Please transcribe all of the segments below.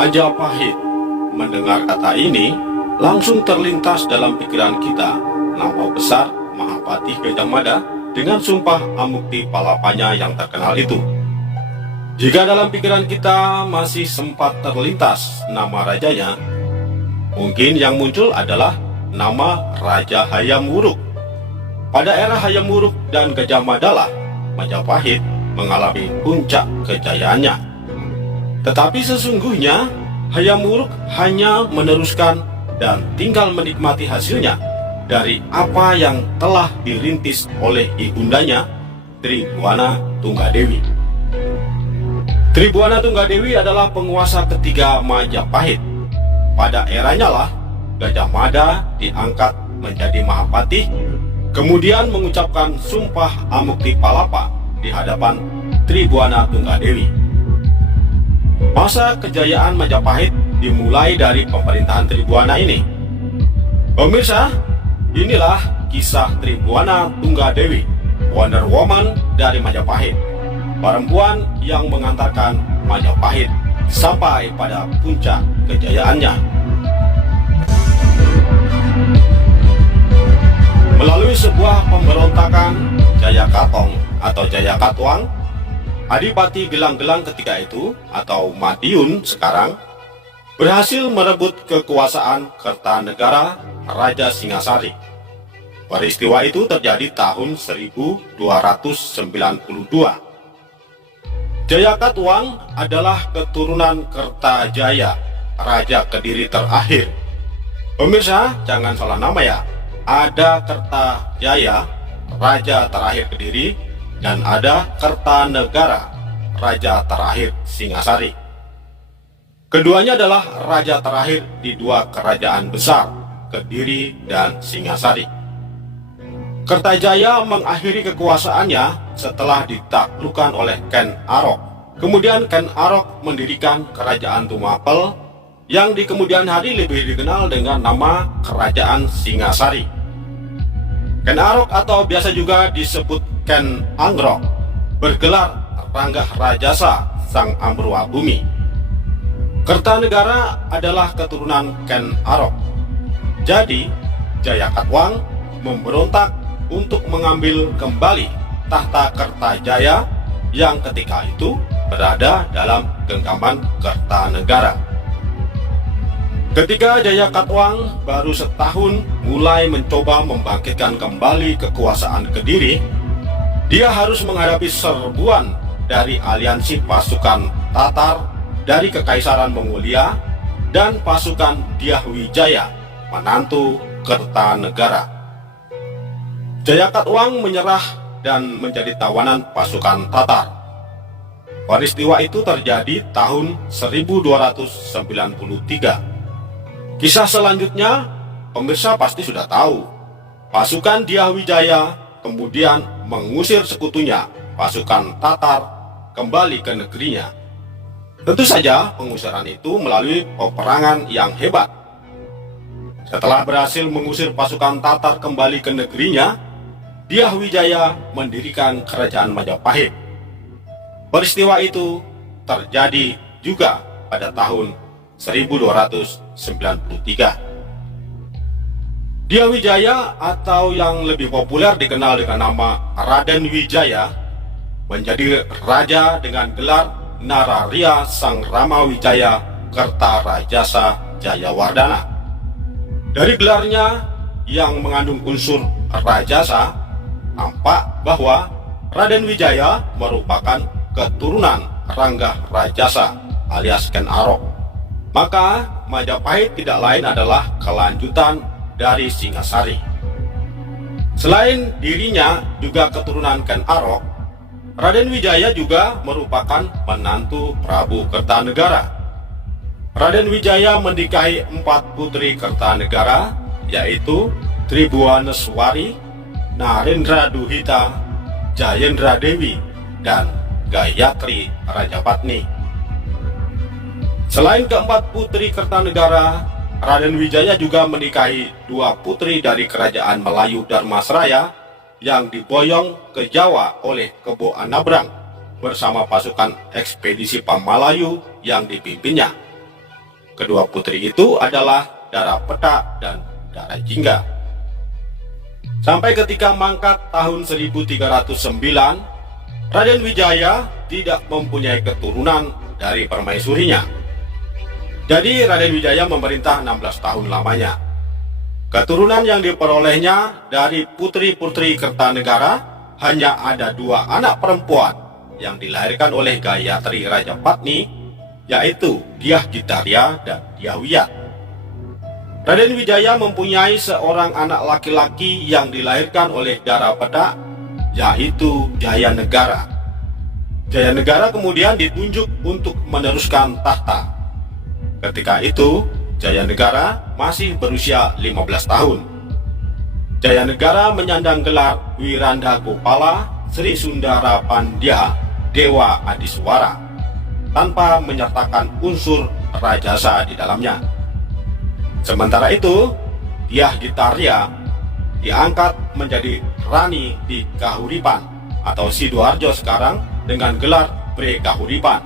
Majapahit. Mendengar kata ini, langsung terlintas dalam pikiran kita nama besar Mahapatih Gajah Mada dengan sumpah Amukti Palapanya yang terkenal itu. Jika dalam pikiran kita masih sempat terlintas nama rajanya, mungkin yang muncul adalah nama Raja Hayam Wuruk. Pada era Hayam Wuruk dan Gajah Mada lah Majapahit mengalami puncak kejayaannya. Tetapi sesungguhnya Hayam Wuruk hanya meneruskan dan tinggal menikmati hasilnya dari apa yang telah dirintis oleh ibundanya Tribhuwana Tunggadewi. Tribhuwana Tunggadewi adalah penguasa ketiga Majapahit. Pada eranya lah Gajah Mada diangkat menjadi Mahapatih, kemudian mengucapkan sumpah Amukti Palapa di hadapan Tribhuwana Tunggadewi. Masa kejayaan Majapahit dimulai dari pemerintahan Tribhuwana ini. Pemirsa, inilah kisah Tribhuwana Tunggadewi, Wonder Woman dari Majapahit, perempuan yang mengantarkan Majapahit sampai pada puncak kejayaannya. Melalui sebuah pemberontakan Jayakatong atau Jayakatwang, Adipati Gelang-Gelang ketika itu atau Madiun sekarang berhasil merebut kekuasaan Kertanegara Raja Singasari. Peristiwa itu terjadi tahun 1292. Jayakatwang adalah keturunan Kertajaya, Raja Kediri terakhir. Pemirsa, jangan salah nama ya. Ada Kertajaya, Raja terakhir Kediri, dan ada Kertanegara, Raja terakhir Singasari. Keduanya adalah raja terakhir di dua kerajaan besar, Kediri dan Singasari. Kertajaya mengakhiri kekuasaannya setelah ditaklukkan oleh Ken Arok. Kemudian Ken Arok mendirikan Kerajaan Tumapel yang di kemudian hari lebih dikenal dengan nama Kerajaan Singasari. Ken Arok atau biasa juga disebut Ken Angrok bergelar Ranggah Rajasa Sang Amrua Bumi. Kertanegara adalah keturunan Ken Arok. Jadi Jayakatwang memberontak untuk mengambil kembali tahta Kertajaya yang ketika itu berada dalam genggaman Kertanegara. Ketika Jayakatwang baru setahun mulai mencoba membangkitkan kembali kekuasaan Kediri, dia harus menghadapi serbuan dari aliansi pasukan Tatar dari Kekaisaran Mongolia dan pasukan Dyahwijaya, menantu Kertanegara. Jayakatwang menyerah dan menjadi tawanan pasukan Tatar. Peristiwa itu terjadi tahun 1293. Kisah selanjutnya, pemirsa pasti sudah tahu. Pasukan Dyahwijaya kemudian mengusir sekutunya, pasukan Tatar, kembali ke negerinya. Tentu saja pengusiran itu melalui peperangan yang hebat. Setelah berhasil mengusir pasukan Tatar kembali ke negerinya, Dyahwijaya mendirikan Kerajaan Majapahit. Peristiwa itu terjadi juga pada tahun 1293. Dyahwijaya atau yang lebih populer dikenal dengan nama Raden Wijaya menjadi raja dengan gelar Nararia Sang Ramawijaya Kertarajasa Jayawardana. Dari gelarnya yang mengandung unsur rajasa, nampak bahwa Raden Wijaya merupakan keturunan Ranggah Rajasa alias Ken Arok. Maka Majapahit tidak lain adalah kelanjutan dari Singasari. Selain dirinya juga keturunan Ken Arok, Raden Wijaya juga merupakan menantu Prabu Kertanegara. Raden Wijaya menikahi 4 putri Kertanegara, yaitu Tribhuwaneswari, Narendra Duhita, Jayendra Dewi, dan Gayatri Rajapatni. Selain keempat putri Kertanegara, Raden Wijaya juga menikahi 2 putri dari Kerajaan Melayu Dharmasraya yang diboyong ke Jawa oleh Kebo Anabrang bersama pasukan ekspedisi Pamalayu yang dipimpinnya. Kedua putri itu adalah Dara Petak dan Dara Jingga. Sampai ketika mangkat tahun 1309, Raden Wijaya tidak mempunyai keturunan dari permaisurinya. Jadi Raden Wijaya memerintah 16 tahun lamanya. Keturunan yang diperolehnya dari putri-putri Kertanegara hanya ada 2 anak perempuan yang dilahirkan oleh Gayatri Rajapatni, yaitu Dyah Gitaria dan Dyah Wiyat. Raden Wijaya mempunyai seorang anak laki-laki yang dilahirkan oleh Dara Petak, yaitu Jayanegara. Jayanegara kemudian ditunjuk untuk meneruskan tahta. Ketika itu, Jayanegara masih berusia 15 tahun. Jayanegara menyandang gelar Wiranda Gopala Sri Sundara Pandya Dewa Adiswara tanpa menyertakan unsur rajasa di dalamnya. Sementara itu, Dyah Gitaria diangkat menjadi Rani di Kahuripan atau Sidoarjo sekarang dengan gelar Bre Kahuripan.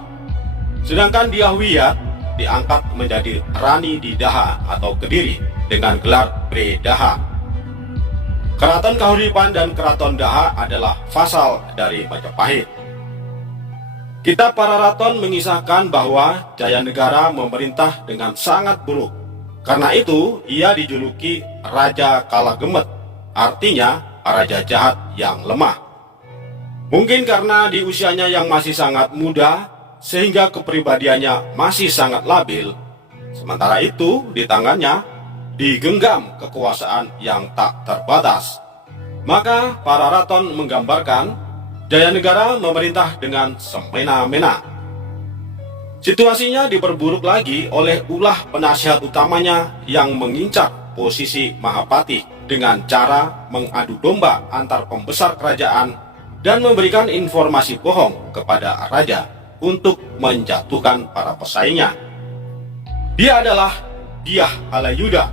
Sedangkan Dyah Wiyat diangkat menjadi Rani di Daha atau Kediri dengan gelar Bre Daha. Keraton Kahuripan dan Keraton Daha adalah vasal dari Majapahit. Kitab Pararaton mengisahkan bahwa Jayanegara memerintah dengan sangat buruk. Karena itu, ia dijuluki Raja Kalagemet, artinya raja jahat yang lemah. Mungkin karena di usianya yang masih sangat muda, sehingga kepribadiannya masih sangat labil. Sementara itu, di tangannya digenggam kekuasaan yang tak terbatas. Maka Pararaton menggambarkan Jayanegara memerintah dengan semena-mena. Situasinya diperburuk lagi oleh ulah penasihat utamanya yang mengincar posisi Mahapati dengan cara mengadu domba antar pembesar kerajaan dan memberikan informasi bohong kepada raja untuk menjatuhkan para pesaingnya. Dia adalah Dyah Halayuda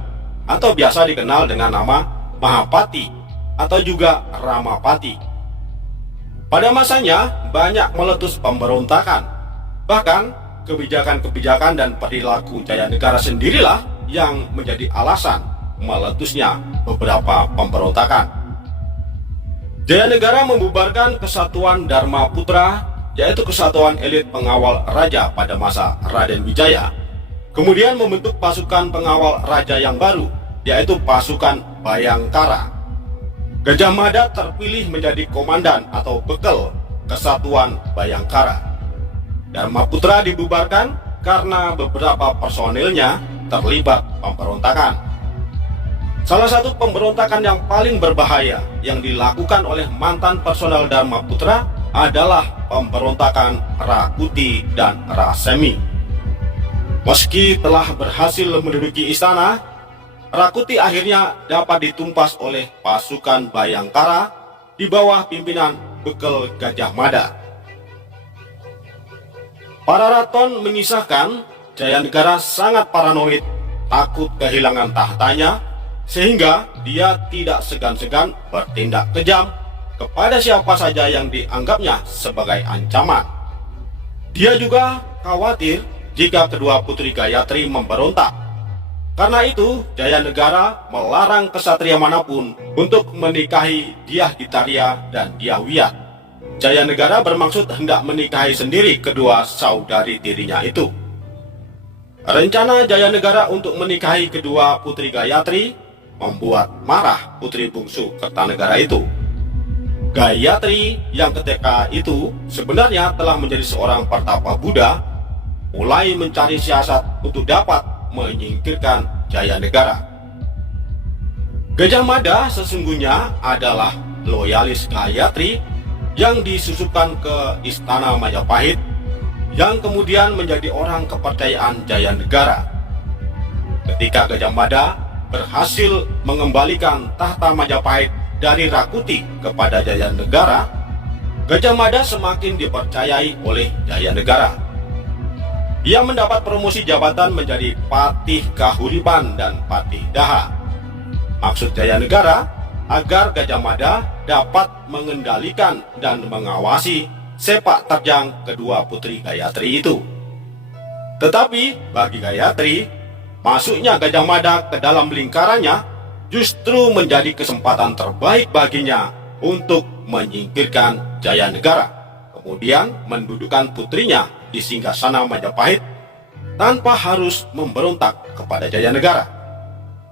atau biasa dikenal dengan nama Mahapati atau juga Ramapati. Pada masanya banyak meletus pemberontakan. Bahkan kebijakan-kebijakan dan perilaku Jayanegara sendirilah yang menjadi alasan meletusnya beberapa pemberontakan. Jayanegara membubarkan Kesatuan Dharma Putra, yaitu kesatuan elit pengawal raja pada masa Raden Wijaya. Kemudian membentuk pasukan pengawal raja yang baru, yaitu pasukan Bayangkara. Gajah Mada terpilih menjadi komandan atau bekel Kesatuan Bayangkara. Dharma Putra dibubarkan karena beberapa personilnya terlibat pemberontakan. Salah satu pemberontakan yang paling berbahaya yang dilakukan oleh mantan personel Dharma Putra adalah pemberontakan Rakuti dan Rasemi. Meski telah berhasil menduduki istana, Rakuti akhirnya dapat ditumpas oleh pasukan Bayangkara di bawah pimpinan bekel Gajah Mada. Pararaton mengisahkan Jayanegara sangat paranoid, takut kehilangan tahtanya, sehingga dia tidak segan-segan bertindak kejam kepada siapa saja yang dianggapnya sebagai ancaman. Dia juga khawatir jika kedua putri Gayatri memberontak. Karena itu, Jayanegara melarang kesatria manapun untuk menikahi Dyah Gitaria dan Dyah Wiyat. Jayanegara bermaksud hendak menikahi sendiri kedua saudari tirinya itu. Rencana Jayanegara untuk menikahi kedua putri Gayatri membuat marah putri bungsu Kertanegara itu. Gayatri yang ketika itu sebenarnya telah menjadi seorang pertapa Buddha, mulai mencari siasat untuk dapat menyingkirkan Jayanegara. Gajah Mada sesungguhnya adalah loyalis Gayatri yang disusupkan ke istana Majapahit, yang kemudian menjadi orang kepercayaan Jayanegara. Ketika Gajah Mada berhasil mengembalikan tahta Majapahit dari Rakuti kepada Jayanegara, Gajah Mada semakin dipercayai oleh Jayanegara. Ia mendapat promosi jabatan menjadi Patih Kahuripan dan Patih Daha. Maksud Jayanegara agar Gajah Mada dapat mengendalikan dan mengawasi sepak terjang kedua putri Gayatri itu. Tetapi bagi Gayatri, masuknya Gajah Mada ke dalam lingkarannya justru menjadi kesempatan terbaik baginya untuk menyingkirkan Jayanegara, kemudian mendudukkan putrinya di singgasana Majapahit tanpa harus memberontak kepada Jayanegara.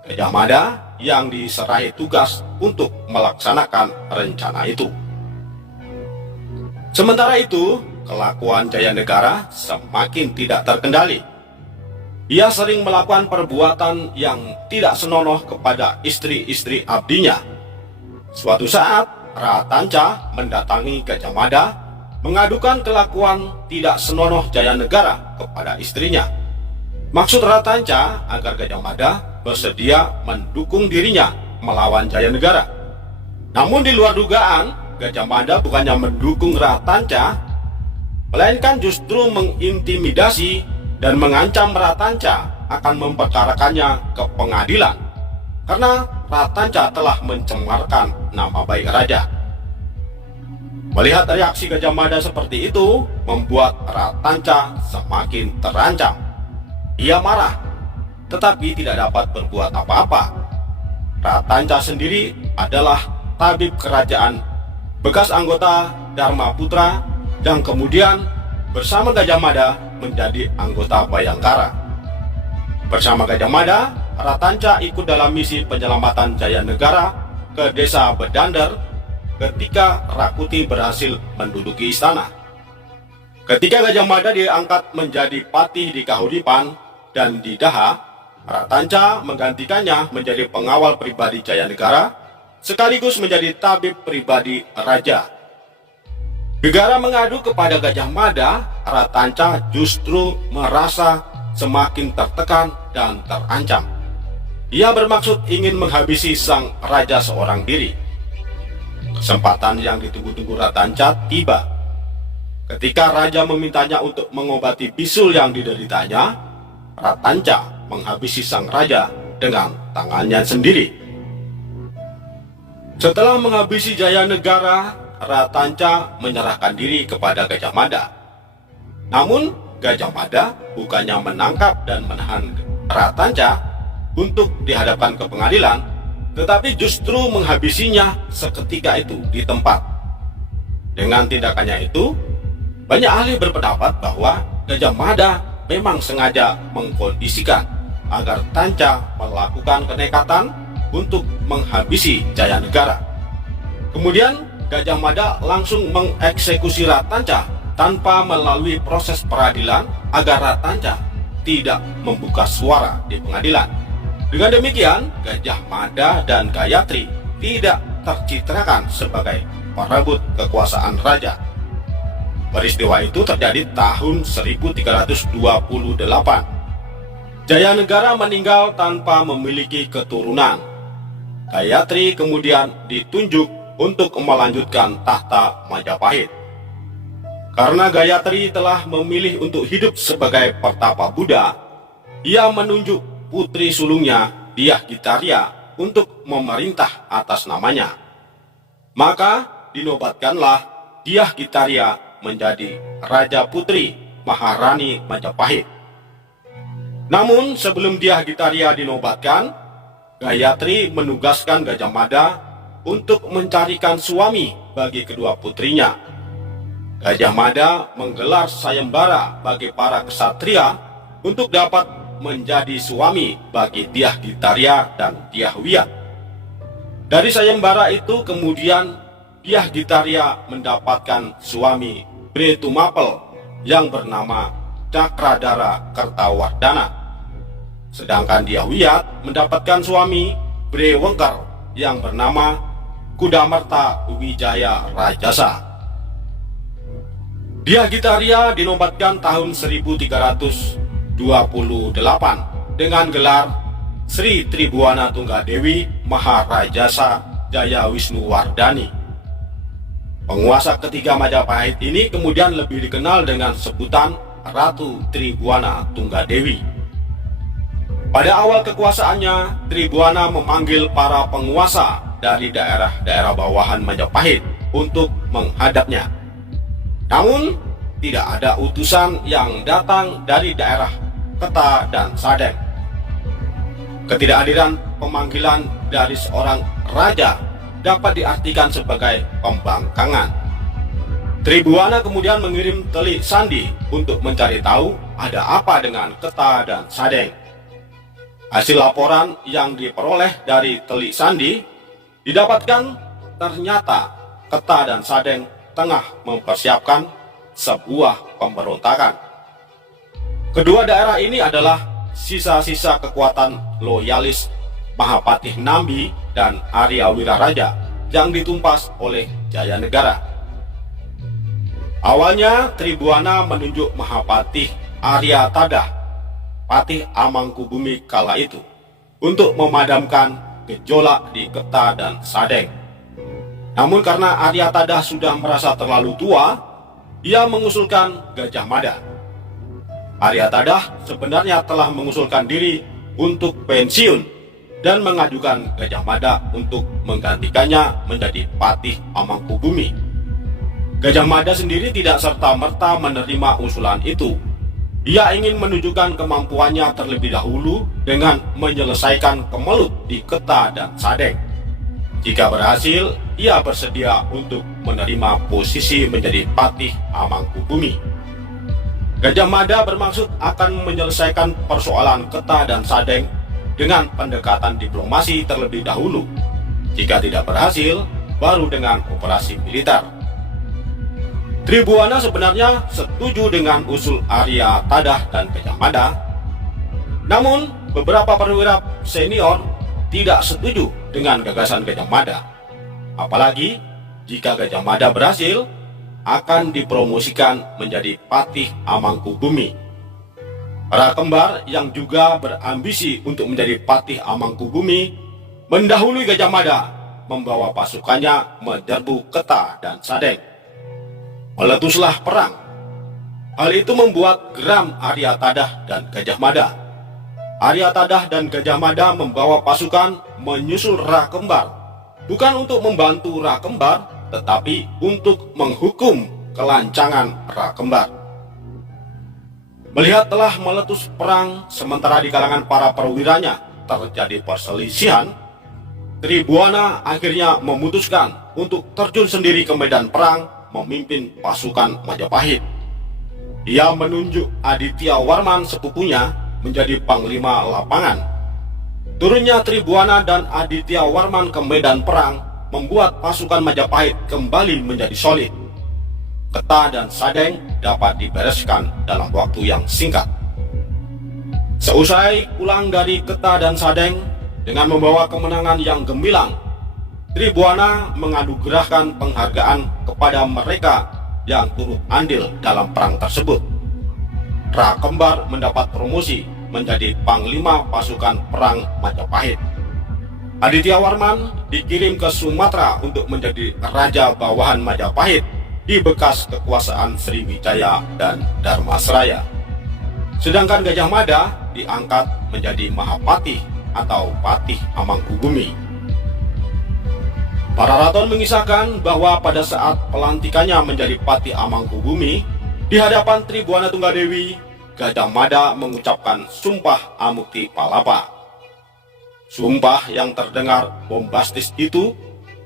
Gajah Mada yang diserahi tugas untuk melaksanakan rencana itu. Sementara itu, kelakuan Jayanegara semakin tidak terkendali. Ia sering melakukan perbuatan yang tidak senonoh kepada istri-istri abdinya. Suatu saat, Ratanca mendatangi Gajah Mada, mengadukan kelakuan tidak senonoh Jayanegara kepada istrinya. Maksud Ratanca agar Gajah Mada bersedia mendukung dirinya melawan Jayanegara. Namun di luar dugaan, Gajah Mada bukannya mendukung Ratanca, melainkan justru mengintimidasi dan mengancam Ratanca akan memperkarakannya ke pengadilan karena Ratanca telah mencemarkan nama baik raja. Melihat reaksi Gajah Mada seperti itu membuat Ratanca semakin terancam. Ia marah, tetapi tidak dapat berbuat apa-apa. Ratanca sendiri adalah tabib kerajaan, bekas anggota Dharma Putra, yang kemudian bersama Gajah Mada menjadi anggota Bayangkara. Bersama Gajah Mada, Ratanca ikut dalam misi penyelamatan Jayanegara ke desa Bedander ketika Rakuti berhasil menduduki istana. Ketika Gajah Mada diangkat menjadi patih di Kahuripan dan di Daha, Ratanca menggantikannya menjadi pengawal pribadi Jayanegara sekaligus menjadi tabib pribadi raja. Gegara mengadu kepada Gajah Mada, Ratanca justru merasa semakin tertekan dan terancam. Ia bermaksud ingin menghabisi sang raja seorang diri. Kesempatan yang ditunggu-tunggu Ratanca tiba. Ketika raja memintanya untuk mengobati bisul yang dideritanya, Ratanca menghabisi sang raja dengan tangannya sendiri. Setelah menghabisi Jayanegara, Ratanca menyerahkan diri kepada Gajah Mada. Namun, Gajah Mada bukannya menangkap dan menahan Ratanca untuk dihadapkan ke pengadilan, tetapi justru menghabisinya seketika itu di tempat. Dengan tindakannya itu, banyak ahli berpendapat bahwa Gajah Mada memang sengaja mengkondisikan agar Tanca melakukan kenekatan untuk menghabisi Jayanegara. Kemudian, Gajah Mada langsung mengeksekusi Ratanca tanpa melalui proses peradilan agar Ratanca tidak membuka suara di pengadilan. Dengan demikian, Gajah Mada dan Gayatri tidak tercitrakan sebagai perebut kekuasaan raja. Peristiwa itu terjadi tahun 1328. Jayanegara meninggal tanpa memiliki keturunan. Gayatri kemudian ditunjuk untuk melanjutkan tahta Majapahit. Karena Gayatri telah memilih untuk hidup sebagai pertapa Buddha, ia menunjuk putri sulungnya, Dyah Gitaria, untuk memerintah atas namanya. Maka dinobatkanlah Dyah Gitaria menjadi Raja Putri Maharani Majapahit. Namun sebelum Dyah Gitaria dinobatkan, Gayatri menugaskan Gajah Mada untuk mencarikan suami bagi kedua putrinya. Gajah Mada menggelar sayembara bagi para ksatria untuk dapat menjadi suami bagi Dyah Gitaria dan Dyah Wiyat. Dari sayembara itu kemudian Dyah Gitaria mendapatkan suami Bre Tumapel yang bernama Cakradara Kertawardhana. Sedangkan Dyah Wiyat mendapatkan suami Bre Wengker yang bernama Kudamarta Wijaya Rajasa. Dyah Gitaria dinobatkan tahun 1328 dengan gelar Sri Tribuana Tunggadewi Maharajasa Jaya Wisnuwardhani. Penguasa ketiga Majapahit ini kemudian lebih dikenal dengan sebutan Ratu Tribuana Tunggadewi. Pada awal kekuasaannya, Tribuana memanggil para penguasa dari daerah-daerah bawahan Majapahit untuk menghadapnya. Namun, tidak ada utusan yang datang dari daerah Keta dan Sadeng. Ketidakhadiran pemanggilan dari seorang raja dapat diartikan sebagai pembangkangan. Tribhuwana kemudian mengirim Telik Sandi untuk mencari tahu ada apa dengan Keta dan Sadeng. Hasil laporan yang diperoleh dari Telik Sandi didapatkan ternyata Keta dan Sadeng tengah mempersiapkan sebuah pemberontakan. Kedua daerah ini adalah sisa-sisa kekuatan loyalis Mahapatih Nambi dan Arya Wiraraja yang ditumpas oleh Jayanegara. Awalnya Tribhuwana menunjuk Mahapatih Arya Tadah, Patih Amangkubumi kala itu, untuk memadamkan gejolak di Keta dan Sadeng. Namun karena Arya Tadah sudah merasa terlalu tua, ia mengusulkan Gajah Mada. Arya Tadah sebenarnya telah mengusulkan diri untuk pensiun dan mengajukan Gajah Mada untuk menggantikannya menjadi Patih Amangkubumi. Gajah Mada sendiri tidak serta-merta menerima usulan itu. Ia ingin menunjukkan kemampuannya terlebih dahulu dengan menyelesaikan kemelut di Keta dan Sadeng. Jika berhasil, ia bersedia untuk menerima posisi menjadi Patih Amangkubumi. Gajah Mada bermaksud akan menyelesaikan persoalan Keta dan Sadeng dengan pendekatan diplomasi terlebih dahulu. Jika tidak berhasil, baru dengan operasi militer. Tribhuwana sebenarnya setuju dengan usul Arya Tadah dan Gajah Mada. Namun, beberapa perwira senior tidak setuju dengan gagasan Gajah Mada. Apalagi jika Gajah Mada berhasil, akan dipromosikan menjadi Patih Amangkubumi. Para kembar yang juga berambisi untuk menjadi Patih Amangkubumi mendahului Gajah Mada, membawa pasukannya menyerbu Keta dan Sadeng. Meletuslah perang. Hal itu membuat geram Arya Tadah dan Gajah Mada. Arya Tadah dan Gajah Mada membawa pasukan menyusul Ra Kembar, bukan untuk membantu Ra Kembar, tetapi untuk menghukum kelancangan Ra Kembar. Melihat telah meletus perang, sementara di kalangan para perwiranya terjadi perselisihan, Tribhuwana akhirnya memutuskan untuk terjun sendiri ke medan perang memimpin pasukan Majapahit. Ia menunjuk Aditya Warman sepupunya menjadi panglima lapangan. Turunnya Tribhuwana dan Aditya Warman ke medan perang membuat pasukan Majapahit kembali menjadi solid. Keta dan Sadeng dapat dibereskan dalam waktu yang singkat. Seusai pulang dari Keta dan Sadeng dengan membawa kemenangan yang gemilang, Tribhuwana menganugerahkan penghargaan kepada mereka yang turut andil dalam perang tersebut. Ra Kembar mendapat promosi menjadi panglima pasukan perang Majapahit. Aditya Warman dikirim ke Sumatera untuk menjadi raja bawahan Majapahit di bekas kekuasaan Sriwijaya dan Dharmasraya. Sedangkan Gajah Mada diangkat menjadi Mahapatih atau Patih Amangkubumi. Para raton mengisahkan bahwa pada saat pelantikannya menjadi Patih Amangkubumi, di hadapan Tribhuwana Tunggadewi, Gajah Mada mengucapkan Sumpah Amukti Palapa. Sumpah yang terdengar bombastis itu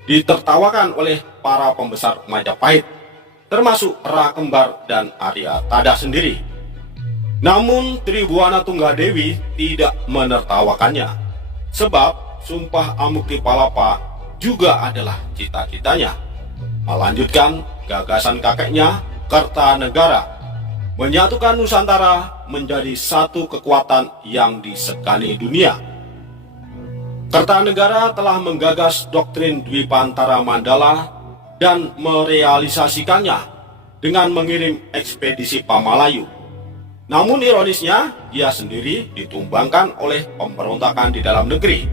ditertawakan oleh para pembesar Majapahit, termasuk Ra Kembar dan Arya Tadah sendiri. Namun Tribhuwana Tunggadewi tidak menertawakannya, sebab Sumpah Amukti Palapa juga adalah cita-citanya, melanjutkan gagasan kakeknya Kertanegara, menyatukan Nusantara menjadi satu kekuatan yang disegani dunia. Kertanegara telah menggagas doktrin Dwipantara Mandala dan merealisasikannya dengan mengirim ekspedisi Pamalayu. Namun ironisnya, dia sendiri ditumbangkan oleh pemberontakan di dalam negeri.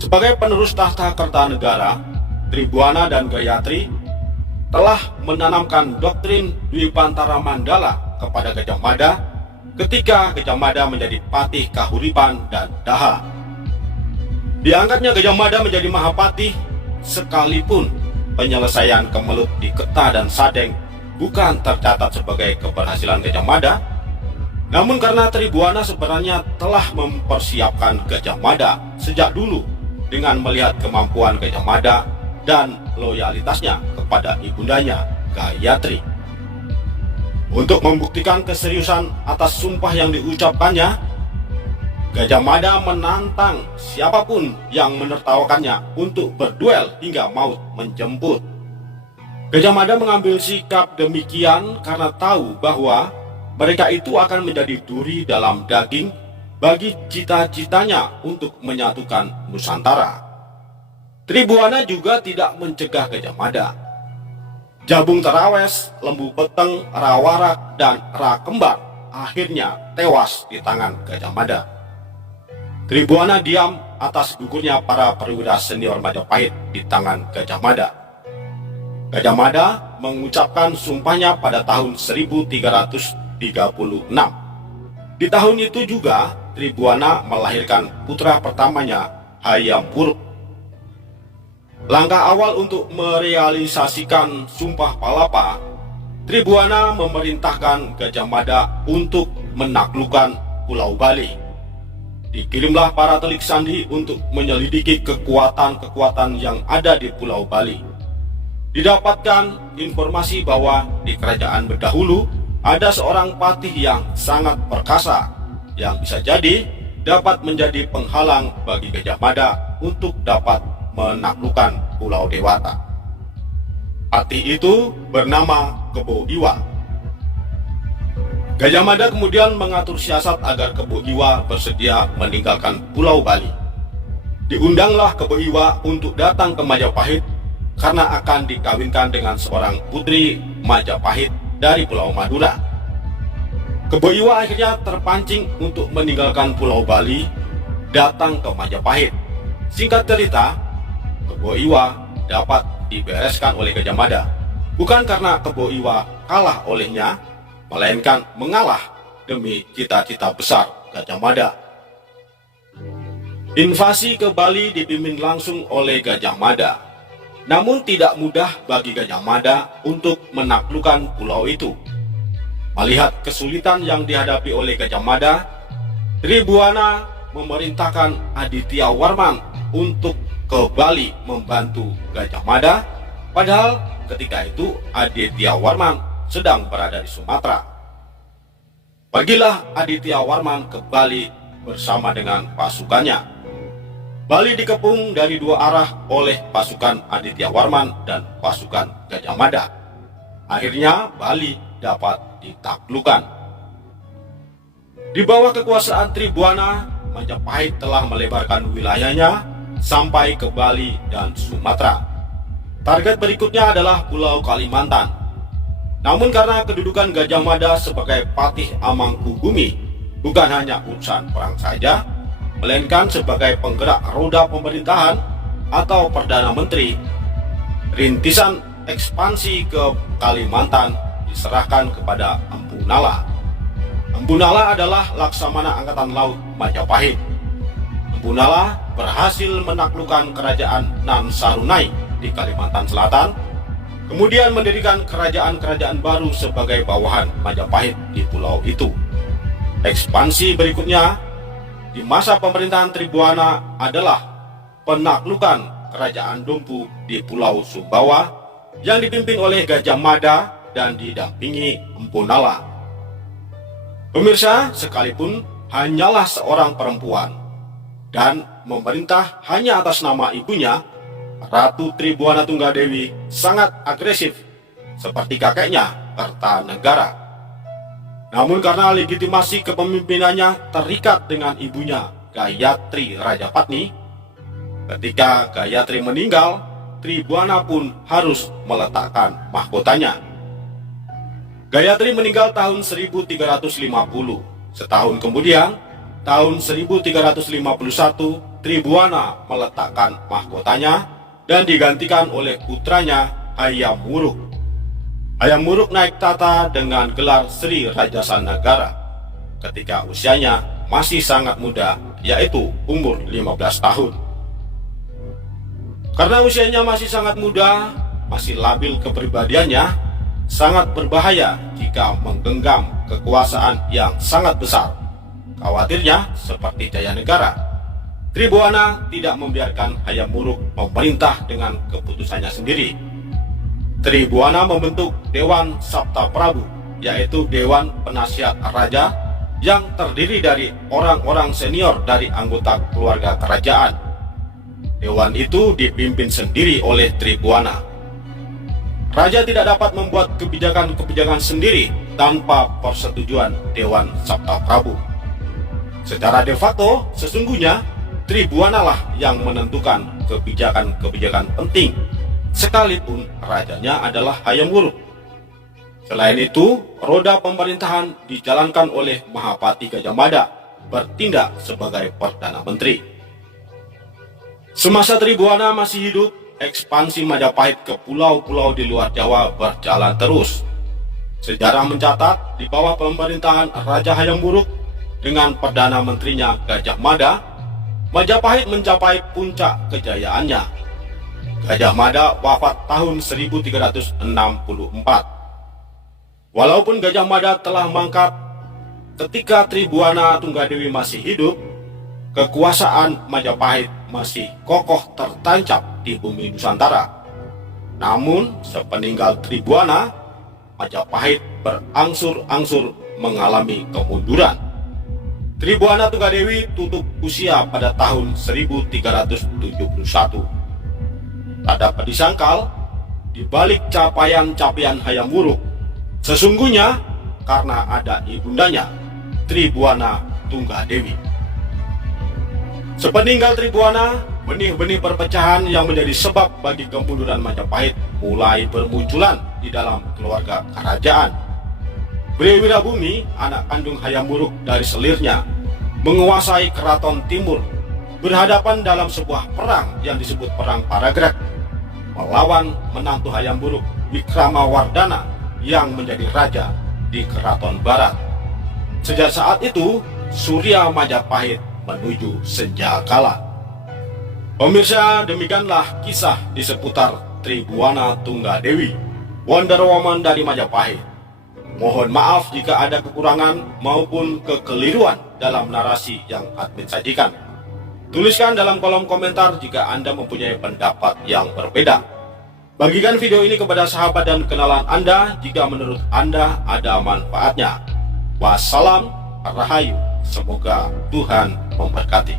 Sebagai penerus tahta Kertanegara, Tribhuwana dan Gayatri telah menanamkan doktrin Dwipantara Mandala kepada Gajah Mada ketika Gajah Mada menjadi Patih Kahuripan dan Daha. Diangkatnya Gajah Mada menjadi Mahapatih sekalipun penyelesaian kemelut di Keta dan Sadeng bukan tercatat sebagai keberhasilan Gajah Mada, namun karena Tribuana sebenarnya telah mempersiapkan Gajah Mada sejak dulu dengan melihat kemampuan Gajah Mada dan loyalitasnya kepada ibundanya, Gayatri. Untuk membuktikan keseriusan atas sumpah yang diucapkannya, Gajah Mada menantang siapapun yang menertawakannya untuk berduel hingga maut menjemput. Gajah Mada mengambil sikap demikian karena tahu bahwa mereka itu akan menjadi duri dalam daging bagi cita-citanya untuk menyatukan Nusantara. Tribuana juga tidak mencegah Gajah Mada. Jabung Terawes, Lembu Peteng, Rawarak, dan Rakembar akhirnya tewas di tangan Gajah Mada. Tribuana diam atas gugurnya para perwira senior Majapahit di tangan Gajah Mada. Gajah Mada mengucapkan sumpahnya pada tahun 1336. Di tahun itu juga Tribuana melahirkan putra pertamanya, Hayam Wuruk. Langkah awal untuk merealisasikan Sumpah Palapa, Tribuana memerintahkan Gajah Mada untuk menaklukkan Pulau Bali. Dikirimlah para telik sandi untuk menyelidiki kekuatan-kekuatan yang ada di Pulau Bali. Didapatkan informasi bahwa di kerajaan berdahulu ada seorang patih yang sangat perkasa yang bisa jadi dapat menjadi penghalang bagi Gajah Mada untuk dapat menaklukkan Pulau Dewata. Patih itu bernama Kebo Iwa. Gajah Mada kemudian mengatur siasat agar Kebo Iwa bersedia meninggalkan Pulau Bali. Diundanglah Kebo Iwa untuk datang ke Majapahit karena akan dikawinkan dengan seorang putri Majapahit dari Pulau Madura. Kebo Iwa akhirnya terpancing untuk meninggalkan Pulau Bali, datang ke Majapahit. Singkat cerita, Kebo Iwa dapat dibereskan oleh Gajah Mada, bukan karena Kebo Iwa kalah olehnya, melainkan mengalah demi cita-cita besar Gajah Mada. Invasi ke Bali dipimpin langsung oleh Gajah Mada, namun tidak mudah bagi Gajah Mada untuk menaklukkan pulau itu. Melihat kesulitan yang dihadapi oleh Gajah Mada, Tribuana memerintahkan Aditya Warman untuk ke Bali membantu Gajah Mada, padahal ketika itu Aditya Warman sedang berada di Sumatera. Pergilah Aditya Warman ke Bali bersama dengan pasukannya. Bali dikepung dari dua arah oleh pasukan Aditya Warman dan pasukan Gajah Mada. Akhirnya Bali dapat ditaklukkan. Di bawah kekuasaan Tribuana, Majapahit telah melebarkan wilayahnya sampai ke Bali dan Sumatera. Target berikutnya adalah Pulau Kalimantan. Namun karena kedudukan Gajah Mada sebagai patih Amangkubumi bukan hanya urusan perang saja, melainkan sebagai penggerak roda pemerintahan atau Perdana Menteri, rintisan ekspansi ke Kalimantan diserahkan kepada Empu Nala. Empu Nala adalah Laksamana Angkatan Laut Majapahit. Empu Nala berhasil menaklukkan kerajaan Nan Sarunai di Kalimantan Selatan, kemudian mendirikan kerajaan-kerajaan baru sebagai bawahan Majapahit di pulau itu. Ekspansi berikutnya di masa pemerintahan Tribuana adalah penaklukan kerajaan Dompu di Pulau Sumbawa yang dipimpin oleh Gajah Mada dan didampingi Empu Nala. Pemirsa, sekalipun hanyalah seorang perempuan dan memerintah hanya atas nama ibunya, Ratu Tribuana Tunggadewi sangat agresif seperti kakeknya Kertanegara. Namun karena legitimasi kepemimpinannya terikat dengan ibunya Gayatri Rajapatni, ketika Gayatri meninggal, Tribuana pun harus meletakkan mahkotanya. Gayatri meninggal tahun 1350. Setahun kemudian, tahun 1351, Tribuana meletakkan mahkotanya dan digantikan oleh putranya Hayam Wuruk. Hayam Wuruk naik tata dengan gelar Sri Rajasa Nagara ketika usianya masih sangat muda, yaitu umur 15 tahun. Karena usianya masih sangat muda, masih labil kepribadiannya, sangat berbahaya jika menggenggam kekuasaan yang sangat besar. Khawatirnya seperti Jayanegara, Tribhuwana tidak membiarkan Hayam Wuruk memerintah dengan keputusannya sendiri. Tribhuwana membentuk Dewan Sabta Prabu, yaitu Dewan Penasihat Raja yang terdiri dari orang-orang senior dari anggota keluarga kerajaan. Dewan itu dipimpin sendiri oleh Tribhuwana. Raja tidak dapat membuat kebijakan-kebijakan sendiri tanpa persetujuan Dewan Sabta Prabu. Secara de facto, sesungguhnya Tribhuwana lah yang menentukan kebijakan-kebijakan penting, sekalipun rajanya adalah Hayam Wuruk. Selain itu, roda pemerintahan dijalankan oleh Mahapati Gajah Mada, bertindak sebagai Perdana Menteri. Semasa Tribhuwana masih hidup, ekspansi Majapahit ke pulau-pulau di luar Jawa berjalan terus. Sejarah mencatat di bawah pemerintahan Raja Hayam Wuruk dengan Perdana Menterinya Gajah Mada, Majapahit mencapai puncak kejayaannya. Gajah Mada wafat tahun 1364. Walaupun Gajah Mada telah mangkat ketika Tribhuwana Tunggadewi masih hidup, kekuasaan Majapahit masih kokoh tertancap di bumi Nusantara. Namun, sepeninggal Tribhuwana, Majapahit berangsur-angsur mengalami kemunduran. Tribhuwana Tunggadewi tutup usia pada tahun 1371. Tak dapat disangkal, di balik capaian-capaian Hayam Wuruk, sesungguhnya karena ada ibundanya, Tribhuwana Tunggadewi. Sepeninggal Tribhuwana, benih-benih perpecahan yang menjadi sebab bagi kemunduran Majapahit mulai bermunculan di dalam keluarga kerajaan. Bri Wirabumi, anak kandung Hayam Wuruk dari selirnya, menguasai keraton timur, berhadapan dalam sebuah perang yang disebut Perang Paragrek, melawan menantu Hayam Wuruk, Wikramawardhana, yang menjadi raja di keraton barat. Sejak saat itu, Surya Majapahit menuju senjakala. Pemirsa, demikianlah kisah di seputar Tribhuwana Tunggadewi, Wonder Woman dari Majapahit. Mohon maaf jika ada kekurangan maupun kekeliruan dalam narasi yang admin sajikan. Tuliskan dalam kolom komentar jika Anda mempunyai pendapat yang berbeda. Bagikan video ini kepada sahabat dan kenalan Anda jika menurut Anda ada manfaatnya. Wassalam, rahayu, semoga Tuhan memberkati.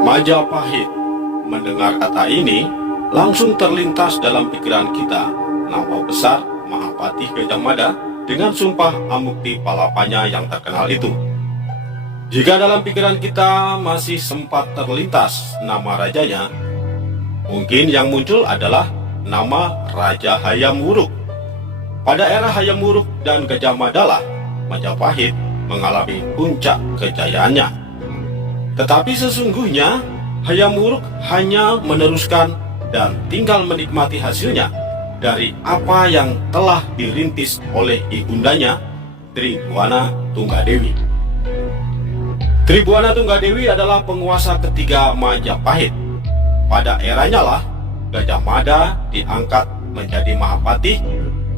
Majapahit. Mendengar kata ini, langsung terlintas dalam pikiran kita nama besar Mahapati Gajah Mada dengan sumpah Amukti Palapanya yang terkenal itu. Jika dalam pikiran kita masih sempat terlintas nama rajanya, mungkin yang muncul adalah nama Raja Hayam Wuruk. Pada era Hayam Wuruk dan Gajah Mada lah Majapahit mengalami puncak kejayaannya. Tetapi sesungguhnya Hayam Wuruk hanya meneruskan dan tinggal menikmati hasilnya dari apa yang telah dirintis oleh ibundanya Tribhuwana Tunggadewi. Tribhuwana Tunggadewi adalah penguasa ketiga Majapahit. Pada eranya lah Gajah Mada diangkat menjadi Mahapati,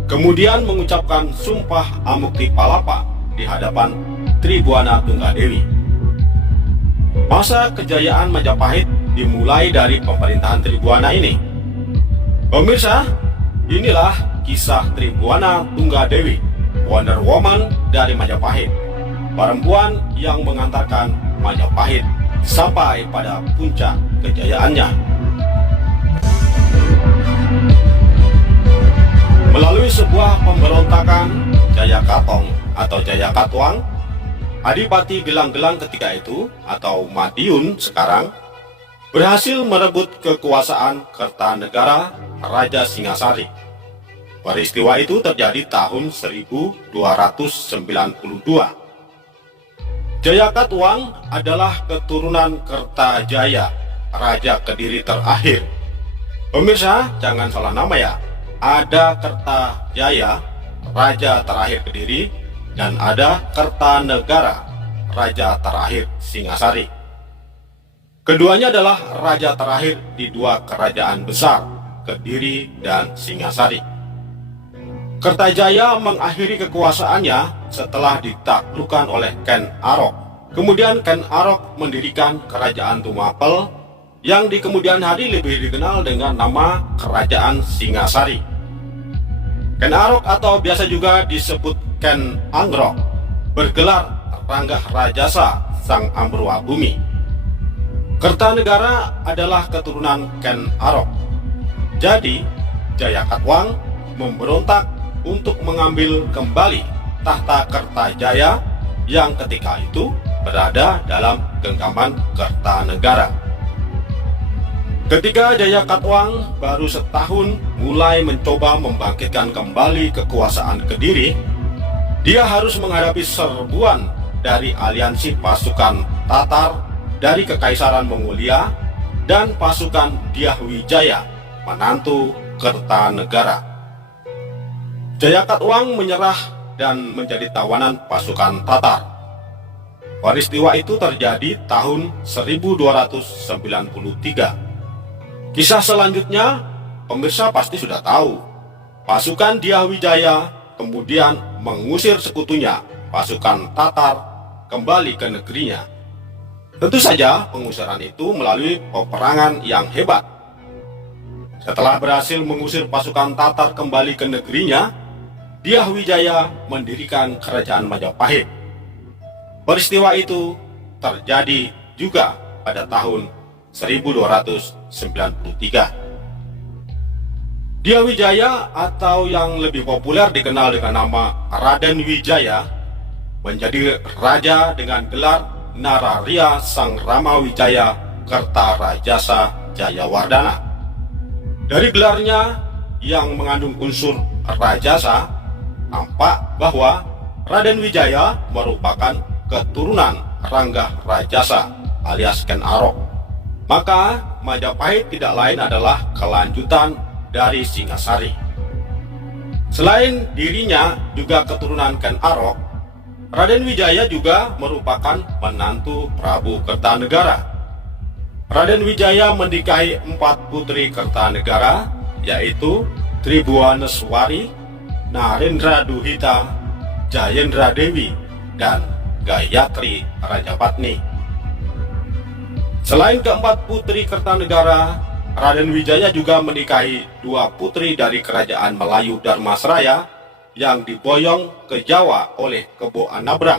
kemudian mengucapkan sumpah Amukti Palapa di hadapan Tribhuwana Tunggadewi. Masa kejayaan Majapahit dimulai dari pemerintahan Tribhuwana ini. Pemirsa, inilah kisah Tribhuwana Tunggadewi, Wonder Woman dari Majapahit, perempuan yang mengantarkan Majapahit sampai pada puncak kejayaannya. Melalui sebuah pemberontakan Jayakatong atau Jayakatwang, Adipati Gelang-Gelang ketika itu atau Madiun sekarang berhasil merebut kekuasaan Kertanegara Raja Singasari. Peristiwa itu terjadi tahun 1292. Jayakatwang adalah keturunan Kertajaya, Raja Kediri terakhir. Pemirsa, jangan salah nama ya. Ada Kertajaya, Raja terakhir Kediri, dan ada Kertanegara, Raja terakhir Singasari. Keduanya adalah raja terakhir di dua kerajaan besar, Kediri, dan Singasari. Kertajaya mengakhiri kekuasaannya setelah ditaklukkan oleh Ken Arok. Kemudian Ken Arok mendirikan Kerajaan Tumapel yang di kemudian hari lebih dikenal dengan nama Kerajaan Singasari. Ken Arok atau biasa juga disebut Ken Anggrok bergelar Ranggah Rajasa Sang Amrua Bumi. Kertanegara adalah keturunan Ken Arok. Jadi Jayakatwang memberontak untuk mengambil kembali tahta Kertajaya yang ketika itu berada dalam genggaman Kertanegara. Ketika Jayakatwang baru setahun mulai mencoba membangkitkan kembali kekuasaan Kediri, dia harus menghadapi serbuan dari aliansi pasukan Tatar dari Kekaisaran Mongolia dan pasukan Dyahwijaya, menantu Kertanegara. Jayakatwang menyerah dan menjadi tawanan pasukan Tatar. Peristiwa itu terjadi tahun 1293. Kisah selanjutnya, pemirsa pasti sudah tahu. Pasukan Dyahwijaya kemudian mengusir sekutunya, pasukan Tatar, kembali ke negerinya. Tentu saja pengusiran itu melalui peperangan yang hebat. Setelah berhasil mengusir pasukan Tatar kembali ke negerinya, Dyahwijaya mendirikan Kerajaan Majapahit. Peristiwa itu terjadi juga pada tahun 1293. Dyahwijaya atau yang lebih populer dikenal dengan nama Raden Wijaya menjadi raja dengan gelar Nararya Sang Ramawijaya Kertarajasa Jayawardana. Dari gelarnya yang mengandung unsur rajasa, nampak bahwa Raden Wijaya merupakan keturunan Ranggah Rajasa alias Ken Arok. Maka Majapahit tidak lain adalah kelanjutan dari Singasari. Selain dirinya juga keturunan Ken Arok, Raden Wijaya juga merupakan menantu Prabu Kertanegara. Raden Wijaya menikahi 4 putri Kertanegara, yaitu Tribhuwaneswari, Narendra Duhita, Jayendra Dewi, dan Gayatri Rajapatni. Selain keempat putri Kertanegara, Raden Wijaya juga menikahi 2 putri dari Kerajaan Melayu Dharmasraya yang diboyong ke Jawa oleh Kebo Anabrang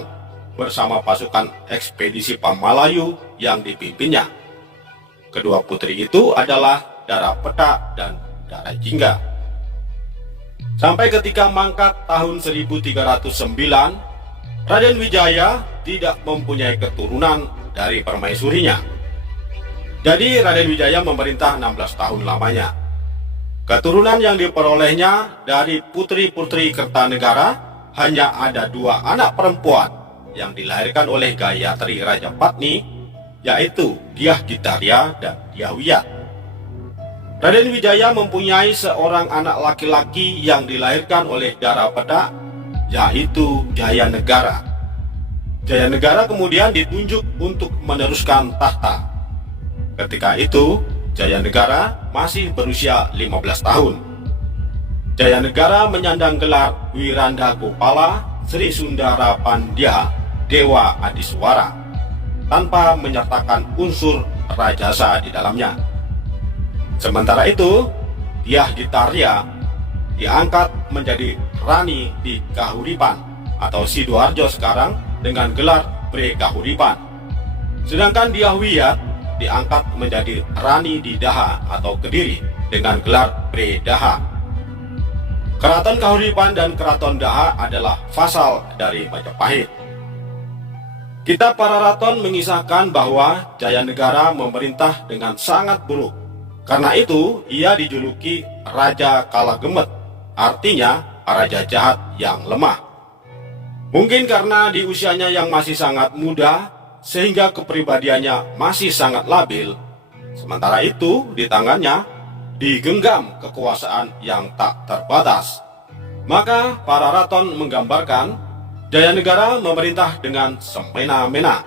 bersama pasukan ekspedisi Pamalayu yang dipimpinnya. Kedua putri itu adalah Dara Peta dan Dara Jingga. Sampai ketika mangkat tahun 1309, Raden Wijaya tidak mempunyai keturunan dari permaisurinya. Jadi Raden Wijaya memerintah 16 tahun lamanya. Keturunan yang diperolehnya dari putri-putri Kertanegara hanya ada 2 anak perempuan yang dilahirkan oleh Gayatri Rajapatni, yaitu Dyah Gitarya dan Dyahwiyat. Raden Wijaya mempunyai seorang anak laki-laki yang dilahirkan oleh Dara Peta, yaitu Jayanegara. Jayanegara kemudian ditunjuk untuk meneruskan tahta. Ketika itu, Jayanegara masih berusia 15 tahun. Jayanegara menyandang gelar Wiranda Gopala Sri Sundara Pandya Dewa Adiswara tanpa menyertakan unsur rajasa di dalamnya. Sementara itu, Dyah Gitarya diangkat menjadi Rani di Kahuripan atau Sidoarjo sekarang dengan gelar Bre Kahuripan. Sedangkan Dyahwiyat diangkat menjadi Rani di Daha atau Kediri dengan gelar Bre Daha. Keraton Kahuripan dan Keraton Daha adalah vasal dari Majapahit. Kitab Pararaton mengisahkan bahwa Jayanegara memerintah dengan sangat buruk. Karena itu, ia dijuluki Raja Kalagemet, artinya raja jahat yang lemah. Mungkin karena di usianya yang masih sangat muda, sehingga kepribadiannya masih sangat labil. Sementara itu, di tangannya digenggam kekuasaan yang tak terbatas. Maka Pararaton menggambarkan Jayanegara memerintah dengan semena-mena.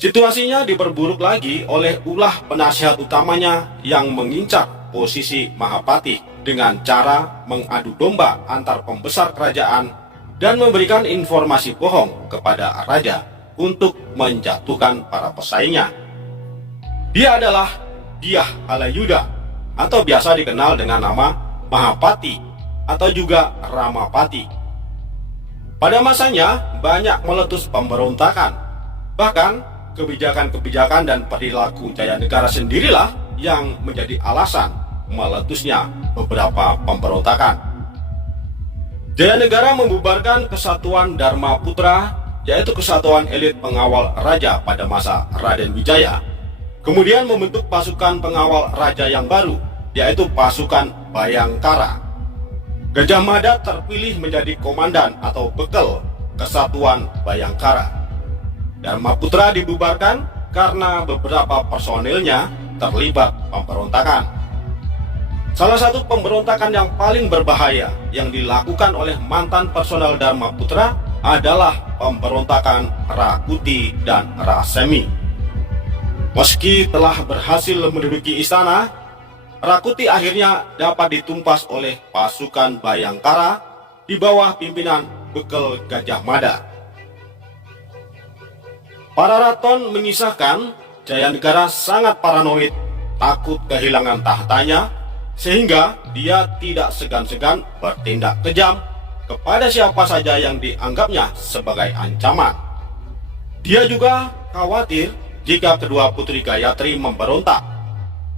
Situasinya diperburuk lagi oleh ulah penasihat utamanya yang mengincar posisi Mahapati dengan cara mengadu domba antar pembesar kerajaan dan memberikan informasi bohong kepada raja untuk menjatuhkan para pesaingnya. Dia adalah Dyah Halayuda atau biasa dikenal dengan nama Mahapati atau juga Ramapati. Pada masanya banyak meletus pemberontakan. Bahkan kebijakan-kebijakan dan perilaku Jayanegara sendirilah yang menjadi alasan meletusnya beberapa pemberontakan. Jayanegara membubarkan Kesatuan Dharma Putra, yaitu kesatuan elit pengawal raja pada masa Raden Wijaya. Kemudian membentuk pasukan pengawal raja yang baru, yaitu pasukan Bayangkara. Gajah Mada terpilih menjadi komandan atau bekal Kesatuan Bayangkara. Dharma Putra dibubarkan karena beberapa personilnya terlibat pemberontakan. Salah satu pemberontakan yang paling berbahaya yang dilakukan oleh mantan personel Dharma Putra adalah pemberontakan Rakuti dan Rasemi. Meski telah berhasil menduduki istana, Rakuti akhirnya dapat ditumpas oleh pasukan Bayangkara di bawah pimpinan bekal Gajah Mada. Para raton mengisahkan Jayanegara sangat paranoid, takut kehilangan tahtanya, sehingga dia tidak segan-segan bertindak kejam kepada siapa saja yang dianggapnya sebagai ancaman. Dia juga khawatir jika kedua putri Gayatri memberontak.